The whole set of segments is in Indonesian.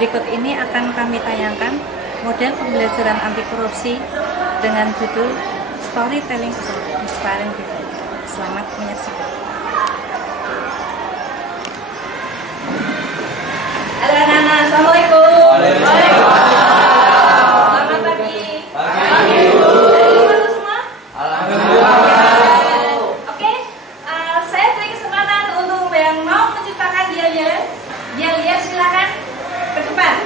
Berikut ini akan kami tayangkan model pembelajaran anti korupsi dengan judul Storytelling for Inspiring People. Selamat menyaksikan. Halo anak-anak, Assalamualaikum. Waalaikumsalam. Selamat pagi. Pagi, Bu. Halo semua. Alhamdulillah. Oke, saya beri kesempatan untuk yang mau menciptakan yel-yel. Yel-yel silakan ke depan.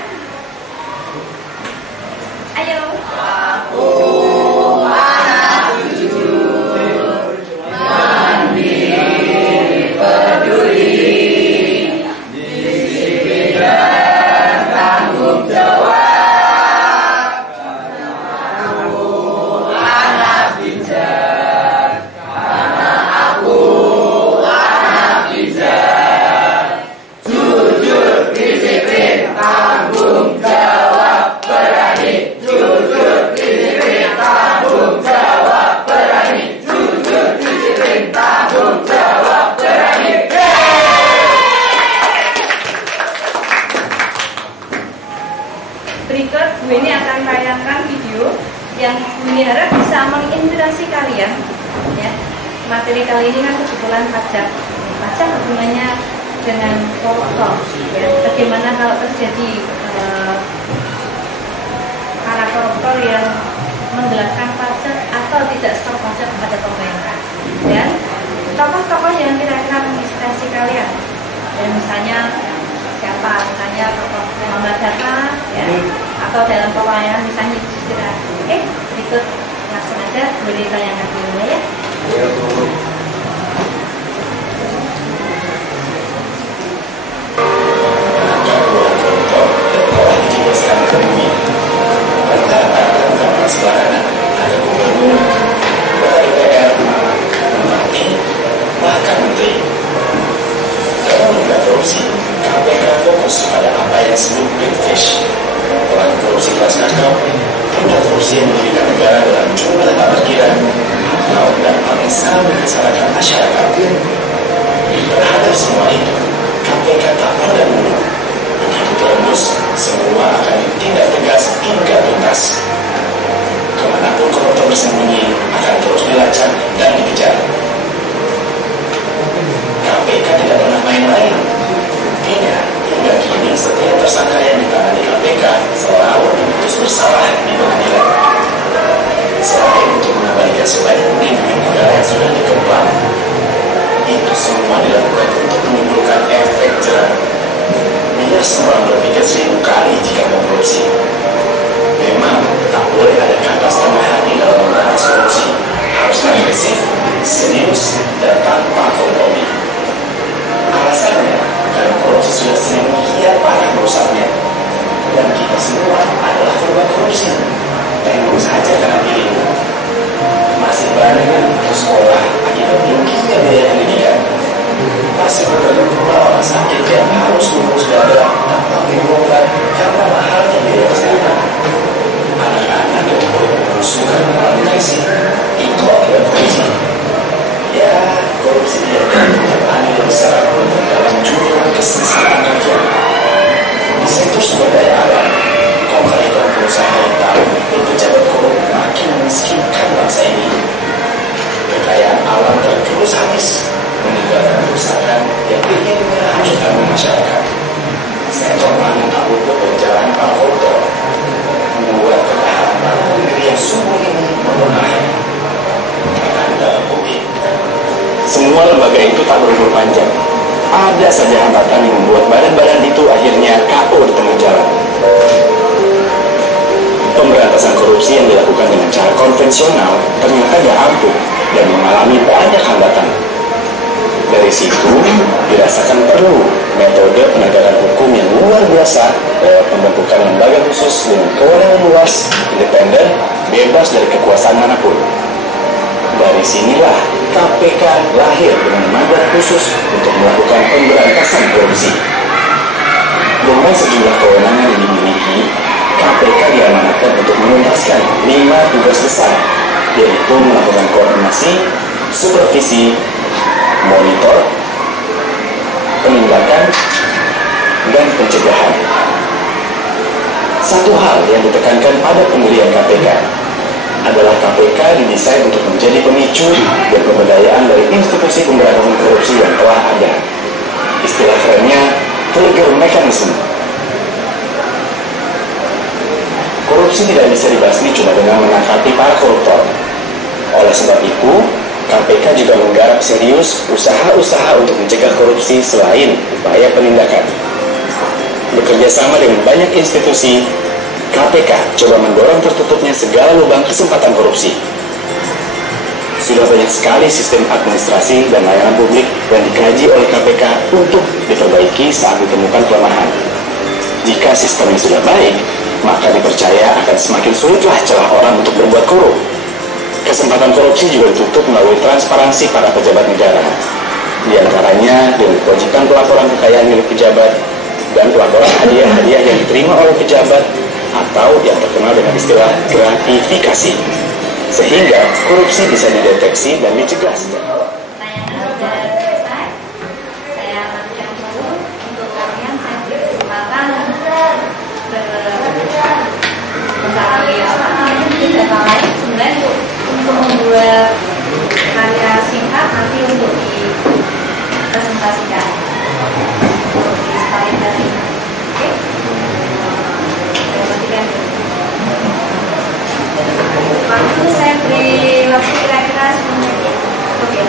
Ayo. Aku anak cucu mandiri peduli, disiplin dan tanggung jawab. Karena aku anak bijak, karena aku anak bijak, jujur, disiplin, tanggung jawab, berani. Jujur, disiplin, tanggung jawab, berani. Jujur, disiplin, tanggung jawab, berani. Berikut Bu ini akan tayangkan video yang Bu ini harap bisa menginspirasi kalian. Ya, materi kali ini kan kebetulan pajak. Pajak hubungannya dengan koruptor. Ya, bagaimana kalau terjadi para koruptor yang menggelapkan pajak atau tidak setor pajak kepada pemerintah. Dan tokoh-tokoh yang kira-kira menginspirasi kalian. Dan misalnya siapa? Misalnya tokoh Muhammad Hatta, ya, atau dalam pewayangan misalnya Yusra. Oke, berikut langsung aja boleh tayangkan dulu ya. Ya, Bu. Bahkan menteri, dalam menegak korupsi, KPK fokus pada apa yang disebut big fish, pelaku korupsi kelas kakao, tindak korupsi yang merugikan negara dalam jumlah tak terkira, atau dampak yang sangat menyengsarakan masyarakat. Terhadap semua itu, KPK tak pernah mundur. Begitu terembus, semua akan ditindak tegas hingga tuntas. Kemanapun koruptor bersembunyi akan terus dilacak dan dikejar. KPK tidak pernah main-main. Buktinya, hingga kini setiap tersangka yang ditangani KPK selalu diputus bersalah di pengadilan. Selain untuk mengembalikan sebanyak mungkin negara yang sudah dikembang, itu semua dilakukan untuk menimbulkan efek jerah. Biar semua berpikir 1000 kali jika mau korupsi. Memang tak boleh ada kata setengah hati dalam memberantas korupsi. Harus agresif, serius, dan tanpa kompromi. Alasannya, karena korupsi sudah sering menghiat parah merusaknya. Dan kita semua adalah korban korupsi. Tengok saja karena dirimu. Masih banyak yang putus sekolah akibat tingginya biaya pendidikan. Masih beberapa orang sakit yang harus lulus dada tanpa dibuat karena mahalnya biaya kesehatan. Anak-anak yang berusukan malnutrisi itu akibat korupsi. Ya, korupsi dia andil besar dalam jurang kesengsaraan rakyat. Di sektor sumber daya alam, kompetitor perusahaan yang tahu berpejabat korup makin memiskinkan bangsa ini. Kekayaan alam tergerus habis, meninggalkan perusahaan yang ingin menghancurkan masyarakat. Sektor pangan tak luput berjalan para koruptor, membuat ketahanan pangan negeri yang sungguh ini melemah. Dalam bukti, semua lembaga itu tak berumur panjang. Ada saja hambatan yang membuat badan-badan itu akhirnya KO di tengah jalan. Pemberantasan korupsi yang dilakukan dengan cara konvensional ternyata gak ampuh dan mengalami banyak hambatan. Dari situ dirasakan perlu metode penegakan hukum yang luar biasa lewat pembentukan lembaga khusus dengan kewenangan luas, independen, bebas dari kekuasaan manapun. Dari sinilah KPK lahir dengan mandat khusus untuk melakukan pemberantasan korupsi. Dengan sejumlah kewenangan yang dimiliki, KPK diamanatkan untuk menuntaskan 5 tugas besar, yaitu melakukan koordinasi, supervisi, monitor, penindakan, dan pencegahan. Satu hal yang ditekankan pada pendirian KPK adalah KPK didesain untuk menjadi pemicu dan pemberdayaan dari institusi pemberantasan korupsi yang telah ada. Istilah kerennya trigger mechanism. Korupsi tidak bisa dibasmi cuma dengan menangkapi para koruptor. Oleh sebab itu, KPK juga menggarap serius usaha-usaha untuk mencegah korupsi selain upaya penindakan. Bekerja sama dengan banyak institusi, KPK coba mendorong tertutupnya segala lubang kesempatan korupsi. Sudah banyak sekali sistem administrasi dan layanan publik yang dikaji oleh KPK untuk diperbaiki saat ditemukan kelemahan. Jika sistemnya sudah baik, maka dipercaya akan semakin sulitlah celah orang untuk berbuat korup. Kesempatan korupsi juga ditutup melalui transparansi para pejabat negara. Di antaranya dengan kewajiban pelaporan kekayaan milik pejabat dan pelaporan hadiah-hadiah yang diterima oleh pejabat atau yang terkenal dengan istilah gratifikasi, sehingga korupsi bisa dideteksi dan dicegah sejak awal. Tayangan sudah selesai. Saya lanjutkan dulu untuk kalian. Saya beri kesempatan tidak lain sebenarnya untuk membuat karya singkat nanti untuk dipresentasikan di storytelling. Oke? Waktu saya beri waktu kira-kira 10 menit. Oke.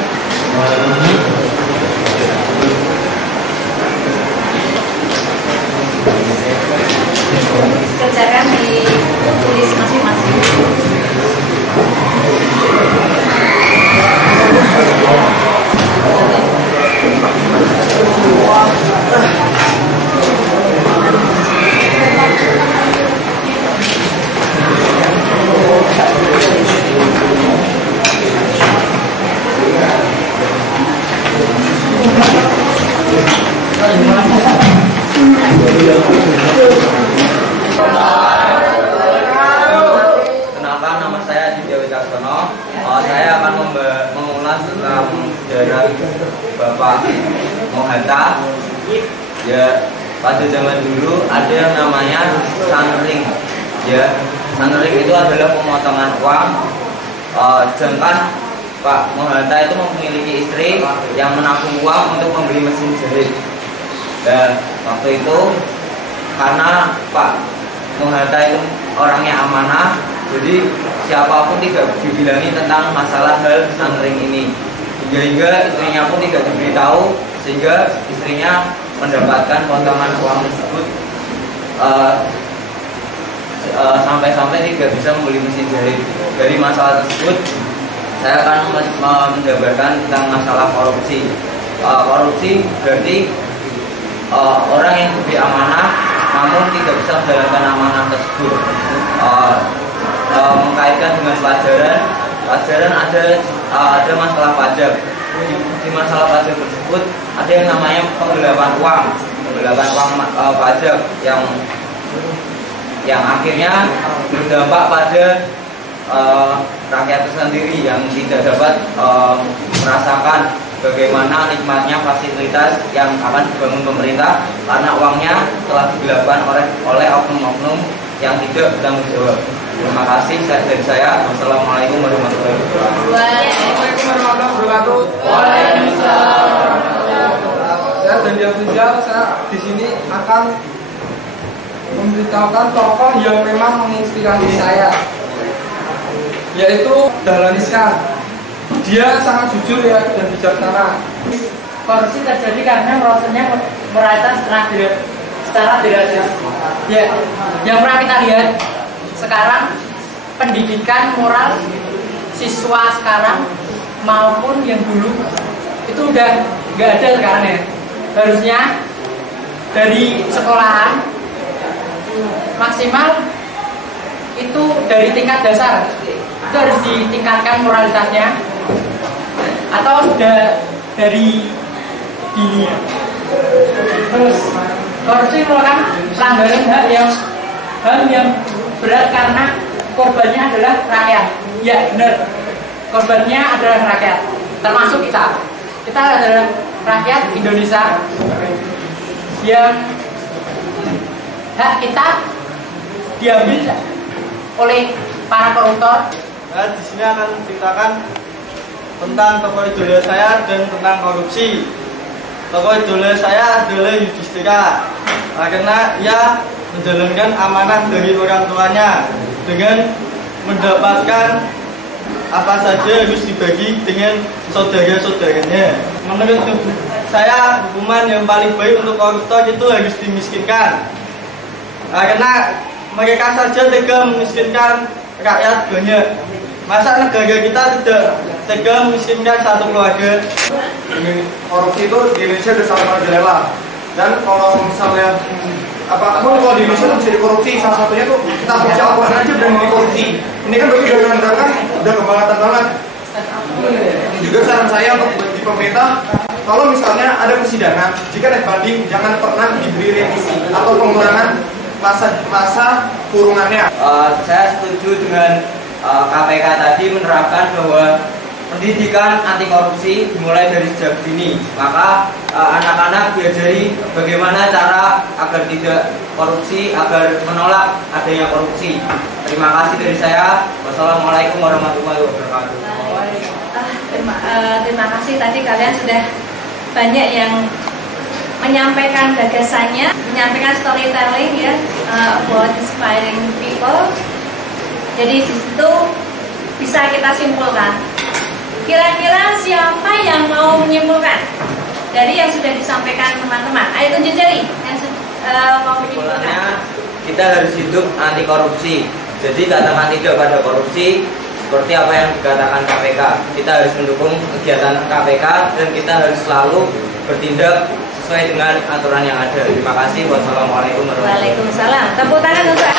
Kerjakan di tulis masing-masing. Kenalkan, nama saya Aditya Wicaksono. Saya akan mengulas tentang sejarah Bapak Mohatta. Ya, pada zaman dulu ada yang namanya sunring. Ya, sunring itu adalah pemotongan uang. Sedangkan Pak Mohatta itu memiliki istri yang menabung uang untuk membeli mesin jahit. Dan waktu itu karena Pak Mohatta itu orangnya amanah, jadi siapapun tidak dibilangi tentang masalah hal sunring ini. Hingga istrinya pun tidak diberitahu, sehingga istrinya mendapatkan potongan uang tersebut sampai-sampai tidak bisa membeli mesin jahit. Dari masalah tersebut, saya akan menjabarkan tentang masalah korupsi. Korupsi berarti orang yang diberi amanah namun tidak bisa menjalankan amanah tersebut. Mengkaitkan dengan pelajaran ada masalah pajak. Di masalah pajak tersebut ada yang namanya penggelapan uang pajak yang akhirnya berdampak pada rakyat tersendiri yang tidak dapat merasakan bagaimana nikmatnya fasilitas yang akan dibangun pemerintah karena uangnya telah digelapkan oleh oknum-oknum yang tidak bertanggung jawab. Terima kasih dari saya. Wassalamualaikum warahmatullahi wabarakatuh. Waalaikumsalam warahmatullahi wabarakatuh. Waalaikumsalam. Saya Daniel Tujal. Saya di sini akan memberitahukan tokoh yang memang menginspirasi saya, yaitu Dahlan Iskan. Dia sangat jujur ya dan bijaksana. Korupsi terjadi karena prosesnya merata secara derajat. Ya, yang pernah kita lihat sekarang pendidikan moral siswa sekarang maupun yang dulu itu udah nggak ada sekarang ya. Harusnya dari sekolahan maksimal itu dari tingkat dasar itu harus ditingkatkan moralitasnya, atau sudah dari dini. Terus korupsi merupakan pelanggaran hak yang berat karena korbannya adalah rakyat. Ya benar, korbannya adalah rakyat, termasuk kita. Kita adalah rakyat Indonesia yang hak kita diambil oleh para koruptor. Nah, di sini akan menceritakan tentang tokoh idola saya dan tentang korupsi. Tokoh idola saya adalah Yudhistira, karena ia menjalankan amanah dari orang tuanya dengan mendapatkan apa saja harus dibagi dengan saudara-saudaranya. Menurut saya, hukuman yang paling baik untuk koruptor itu harus dimiskinkan, karena mereka saja tega memiskinkan rakyat banyak. Masa negara kita tidak tega memiskinkan satu keluarga? Korupsi itu di Indonesia sudah sangat merajalela. Dan kalau misalnya kalau di Indonesia bisa dikorupsi, salah satunya tuh kita siapa aja berani dikorupsi. Ini kan bagi dari negara kan udah kebangetan banget. Juga saran saya untuk di pemerintah, kalau misalnya ada persidangan, jika naik banding jangan pernah diberi revisi atau pengurangan masa kurungannya. Saya setuju dengan KPK tadi menerapkan bahwa pendidikan anti korupsi dimulai dari sejak dini. Maka anak-anak diajari bagaimana cara agar tidak korupsi, agar menolak adanya korupsi. Terima kasih dari saya. Wassalamualaikum warahmatullahi wabarakatuh. Terima kasih, tadi kalian sudah banyak yang menyampaikan gagasannya, menyampaikan storytelling ya, about inspiring people. Jadi di situ bisa kita simpulkan. Kira-kira siapa yang mau menyimpulkan dari yang sudah disampaikan teman-teman? Ayo tunjuk jari yang mau menyimpulkan. Kita harus hidup anti korupsi. Jadi katakan tidak pada korupsi seperti apa yang dikatakan KPK. Kita harus mendukung kegiatan KPK dan kita harus selalu bertindak sesuai dengan aturan yang ada. Terima kasih. Wassalamualaikum warahmatullahi wabarakatuh. Waalaikumsalam. Tepuk tangan untuk.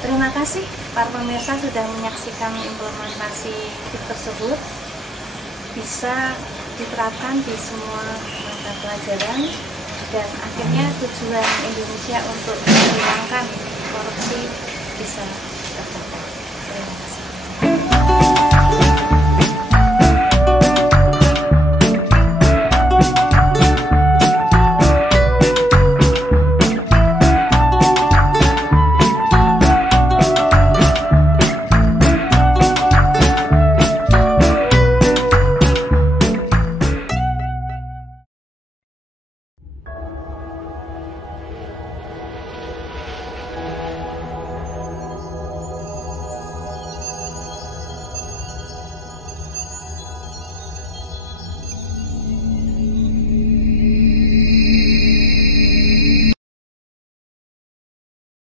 Terima kasih para pemirsa sudah menyaksikan implementasi tip tersebut. Bisa diterapkan di semua mata pelajaran dan akhirnya tujuan Indonesia untuk menghilangkan korupsi bisa tercapai. Terima kasih.